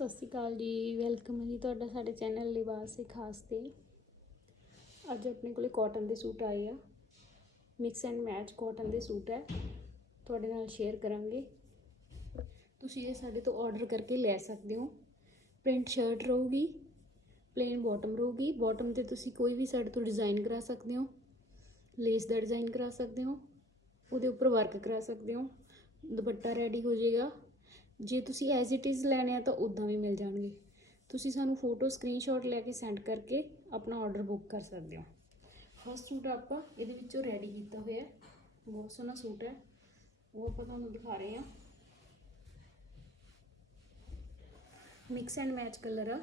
ਸਤਿ ਸ਼੍ਰੀ ਅਕਾਲ ਜੀ। ਵੈਲਕਮ ਹੈ ਜੀ ਤੁਹਾਡਾ ਸਾਡੇ ਚੈਨਲ ਲਿਬਾਸ ਸੇ ਖਾਸ ਤੇ। ਅੱਜ ਆਪਣੇ ਕੋਲੇ ਕਾਟਨ ਦੇ ਸੂਟ ਆਏ ਆ। ਮਿਕਸ ਐਂਡ ਮੈਚ ਕਾਟਨ ਦੇ ਸੂਟ ਹੈ। ਤੁਹਾਡੇ ਨਾਲ ਸ਼ੇਅਰ ਕਰਾਂਗੇ। ਤੁਸੀਂ ਇਹ ਸਾਡੇ ਤੋਂ ਆਰਡਰ ਕਰਕੇ ਲੈ ਸਕਦੇ ਹੋ। ਪ੍ਰਿੰਟ ਸ਼ਰਟ ਰਹੂਗੀ ਪਲੇਨ ਬਾਟਮ ਰਹੂਗੀ। ਬਾਟਮ ਤੇ ਤੁਸੀਂ ਕੋਈ ਵੀ ਸਾਡੇ ਤੋਂ ਡਿਜ਼ਾਈਨ ਕਰਾ ਸਕਦੇ ਹੋ। ਲੇਸ ਦਾ ਡਿਜ਼ਾਈਨ ਕਰਾ ਸਕਦੇ ਹੋ। ਉਹਦੇ ਉੱਪਰ ਵਰਕ ਕਰਾ ਸਕਦੇ ਹੋ। ਦੁਪੱਟਾ ਰੈਡੀ ਹੋ ਜਾਏਗਾ। ਜੇ ਤੁਸੀਂ ਐਜ਼ ਇਟ ਇਜ਼ ਲੈਣੇ ਆ ਤਾਂ ਉਦਾਂ ਵੀ ਮਿਲ ਜਾਣਗੇ। ਤੁਸੀਂ ਸਾਨੂੰ ਫੋਟੋ ਸਕਰੀਨਸ਼ਾਟ ਲੈ ਕੇ ਸੈਂਡ ਕਰਕੇ ਆਪਣਾ ਆਰਡਰ ਬੁੱਕ ਕਰ ਸਕਦੇ ਹੋ। ਫਸਟ ਸੂਟ ਆਪਾਂ ਇਹਦੇ ਵਿੱਚੋਂ ਰੈਡੀ ਕੀਤਾ ਹੋਇਆ ਬਹੁਤ ਸੋਹਣਾ ਸੂਟ ਹੈ। ਉਹ ਆਪਾਂ ਤੁਹਾਨੂੰ ਦਿਖਾ ਰਹੇ ਹਾਂ। ਮਿਕਸ ਐਂਡ ਮੈਚ ਕਲਰ ਆ।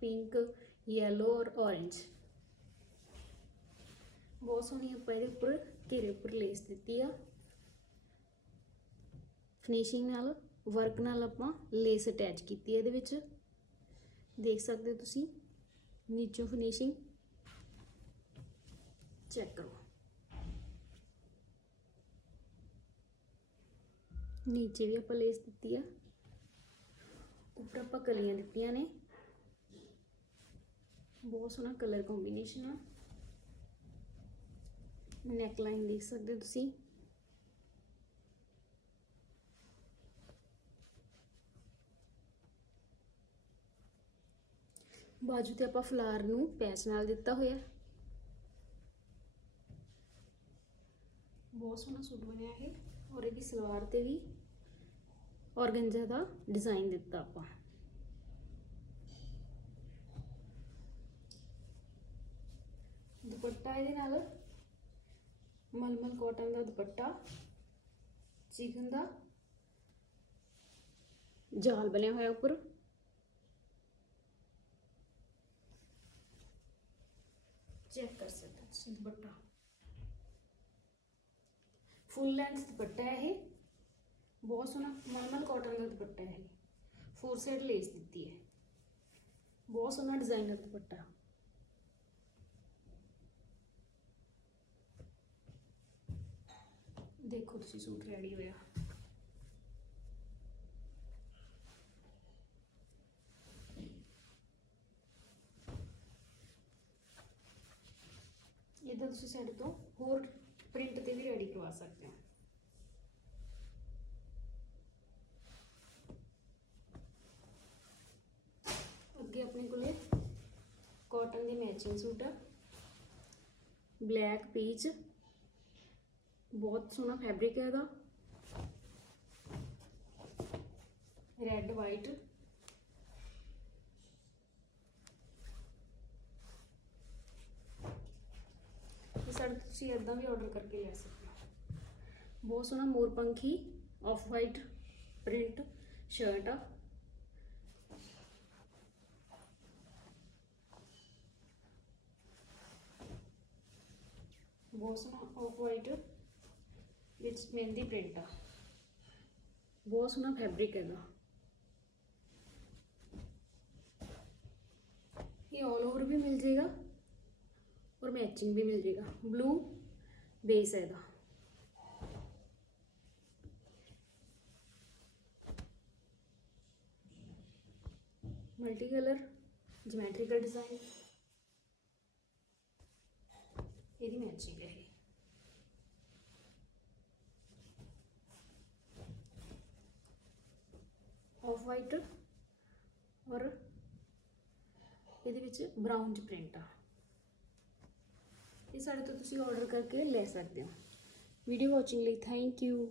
ਪਿੰਕ ਯੈਲੋ ਔਰ orange ਬਹੁਤ ਸੋਹਣੀ ਆਪਾਂ ਇਹਦੇ ਉੱਪਰ ਘੇਰੇ ਉੱਪਰ ਲੇਸ ਦਿੱਤੀ ਆ। ਫਿਨਿਸ਼ਿੰਗ ਨਾਲ। ਵਰਕ ਨਾਲ ਆਪਾਂ ਲੇਸ ਅਟੈਚ ਕੀਤੀ ਹੈ ਇਹਦੇ ਵਿੱਚ। ਦੇਖ ਸਕਦੇ ਹੋ ਤੁਸੀਂ, ਨੀਚੋਂ ਫਿਨਿਸ਼ਿੰਗ ਚੈੱਕ ਕਰੋ। ਨੀਚੇ ਵੀ ਆਪਾਂ ਲੇਸ ਦਿੱਤੀ ਆ ਉੱਪਰ ਆਪਾਂ ਕਲੀਆਂ ਦਿੱਤੀਆਂ ਨੇ। ਬਹੁਤ ਸੋਹਣਾ ਕਲਰ ਕੰਬੀਨੇਸ਼ਨ ਆ। ਨੈਕ ਲਾਈਨ ਦੇਖ ਸਕਦੇ ਹੋ ਤੁਸੀਂ। ਬਾਜੂ ਤੇ ਆਪਾਂ ਫਲਾਰ ਨੂੰ ਪੈਚ ਨਾਲ ਦਿੱਤਾ ਹੋਇਆ। ਹੈ। ਬਹੁਤ ਸੋਹਣਾ ਸੂਟ ਬਣਿਆ ਇਹ। ਔਰ ਇਹਦੀ ਸਲਵਾਰ ਤੇ ਵੀ ਔਰਗੰਜਾ ਦਾ ਡਿਜ਼ਾਈਨ ਦਿੱਤਾ ਆਪਾਂ। ਦੁਪੱਟਾ ਇਹਦੇ ਨਾਲ ਮਲਮਲ ਕਾਟਨ ਦਾ ਦੁਪੱਟਾ ਚਿਕਨ ਦਾ। ਜਾਲ ਬਣਿਆ ਹੋਇਆ ਉੱਪਰ। ਚੈੱਕ ਕਰ ਸਕਦੇ ਤੁਸੀਂ ਦੁਪੱਟਾ। ਫੁੱਲ ਲੈਂਥ ਦੁਪੱਟਾ ਹੈ ਇਹ। ਬਹੁਤ ਸੋਹਣਾ ਮਲਮਲ ਕਾਟਨ ਦਾ ਦੁਪੱਟਾ ਹੈ ਇਹ। ਫੋਰ ਸਾਈਡ ਲੇਸ ਦਿੱਤੀ ਹੈ। ਬਹੁਤ ਸੋਹਣਾ ਡਿਜ਼ਾਈਨਰ ਦੁਪੱਟਾ। ਦੇਖੋ ਤੁਸੀਂ ਸੂਟ ਰੈਡੀ ਹੋਇਆ। ਇਹਦਾ ਤੁਸੀਂ ਸਾਡੇ ਤੋਂ ਹੋਰ ਪ੍ਰਿੰਟ ਤੇ ਵੀ ਰੈਡੀ ਕਰਵਾ ਸਕਦੇ ਹੋ। ਅੱਗੇ ਆਪਣੇ ਕੋਲੇ ਕਾਟਨ ਦੇ ਮੈਚਿੰਗ ਸੂਟ ਆ। ਬਲੈਕ ਪੀਚ ਬਹੁਤ ਸੋਹਣਾ ਫੈਬਰਿਕ ਹੈ ਇਹਦਾ। ਰੈੱਡ ਵਾਈਟ ਇਹ ਸਾਡੇ ਤੋਂ ਤੁਸੀਂ ਇਦਾਂ ਵੀ ਆਰਡਰ ਕਰਕੇ ਲੈ ਸਕਦੇ ਹੋ। ਬਹੁਤ ਸੋਹਣਾ ਮੋਰਪੰਖੀ ਆਫ ਵਾਈਟ ਪ੍ਰਿੰਟ ਸ਼ਰਟ ਆ। ਬਹੁਤ ਸੋਹਣਾ ਆਫ ਵਾਈਟ ਵਿੱਚ ਮਹਿੰਦੀ ਪ੍ਰਿੰਟ ਆ। ਬਹੁਤ ਸੋਹਣਾ ਫੈਬਰਿਕ ਹੈਗਾ। ਇਹ ਆਲ ਓਵਰ ਵੀ ਮਿਲ ਜਾਏਗਾ। मैचिंग भी मिल जाएगा ब्लू बेस है ਇਹਦਾ मल्टी कलर ज्योमेट्रिकल डिजाइन ਇਹਦੀ ਮੈਚਿੰਗ ਹੈ ਇਹ ਆਫ ਵਾਈਟ ਔਰ ਇਹਦੇ ਵਿੱਚ ਬ੍ਰਾਊਨ ਚ ਪ੍ਰਿੰਟ ਆ ਇਹ ਸਾਡੇ ਤੋਂ ਤੁਸੀਂ ਆਰਡਰ ਕਰਕੇ ਲੈ ਸਕਦੇ ਹੋ। ਵੀਡੀਓ ਵਾਚਿੰਗ ਲਈ ਥੈਂਕ ਯੂ